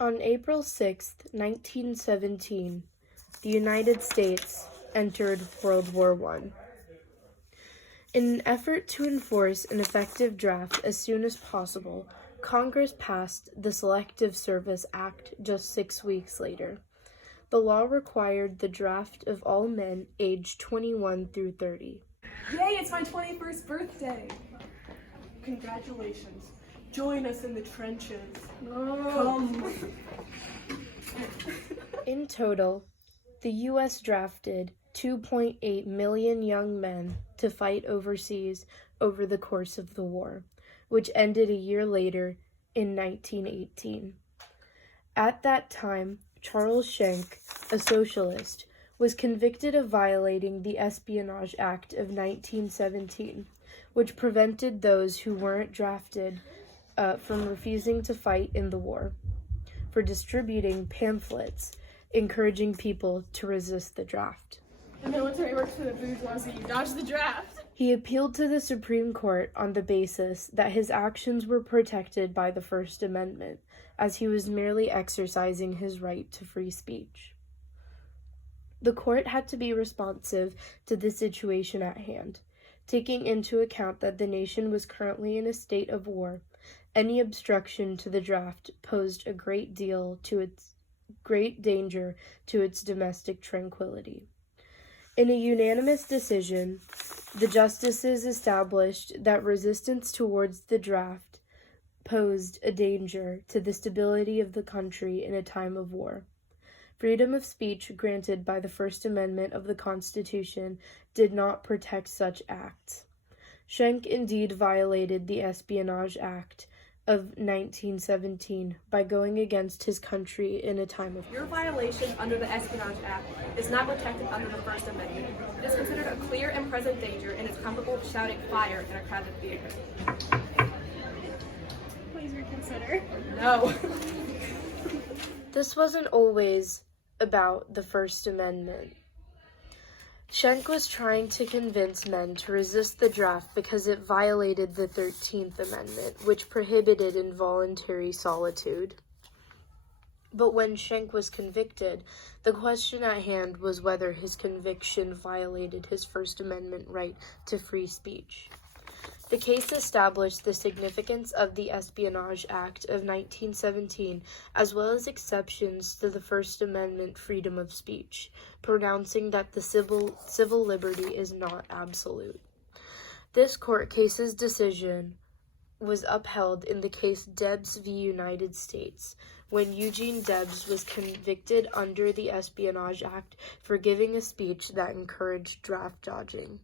On April 6, 1917, the United States entered World War I. In an effort to enforce an effective draft as soon as possible, Congress passed the Selective Service Act just 6 weeks later. The law required the draft of all men aged 21 through 30. Yay, it's my 21st birthday! Congratulations. Join us in the trenches. Come. In total, the U.S. drafted 2.8 million young men to fight overseas over the course of the war, which ended a year later in 1918. At that time, Charles Schenck, a socialist, was convicted of violating the Espionage Act of 1917, which prevented those who weren't drafted from refusing to fight in the war, for distributing pamphlets encouraging people to resist the draft. The military works for the bourgeoisie. Dodge the draft. He appealed to the Supreme Court on the basis that his actions were protected by the First Amendment, as he was merely exercising his right to free speech. The court had to be responsive to the situation at hand, taking into account that the nation was currently in a state of war. Any obstruction to the draft posed a great danger to its domestic tranquility. In a unanimous decision, the justices established that resistance towards the draft posed a danger to the stability of the country in a time of war. Freedom of speech granted by the First Amendment of the Constitution did not protect such acts. Schenck indeed violated the Espionage Act of 1917 by going against his country in a time of war. Your violation under the Espionage Act is not protected under the First Amendment. It is considered a clear and present danger and is comparable to shouting fire in a crowded theater. Please reconsider. No. This wasn't always about the First Amendment. Schenck was trying to convince men to resist the draft because it violated the 13th Amendment, which prohibited involuntary solitude. But when Schenck was convicted, the question at hand was whether his conviction violated his First Amendment right to free speech. The case established the significance of the Espionage Act of 1917, as well as exceptions to the First Amendment freedom of speech, pronouncing that the civil liberty is not absolute. This court case's decision was upheld in the case Debs v. United States, when Eugene Debs was convicted under the Espionage Act for giving a speech that encouraged draft dodging.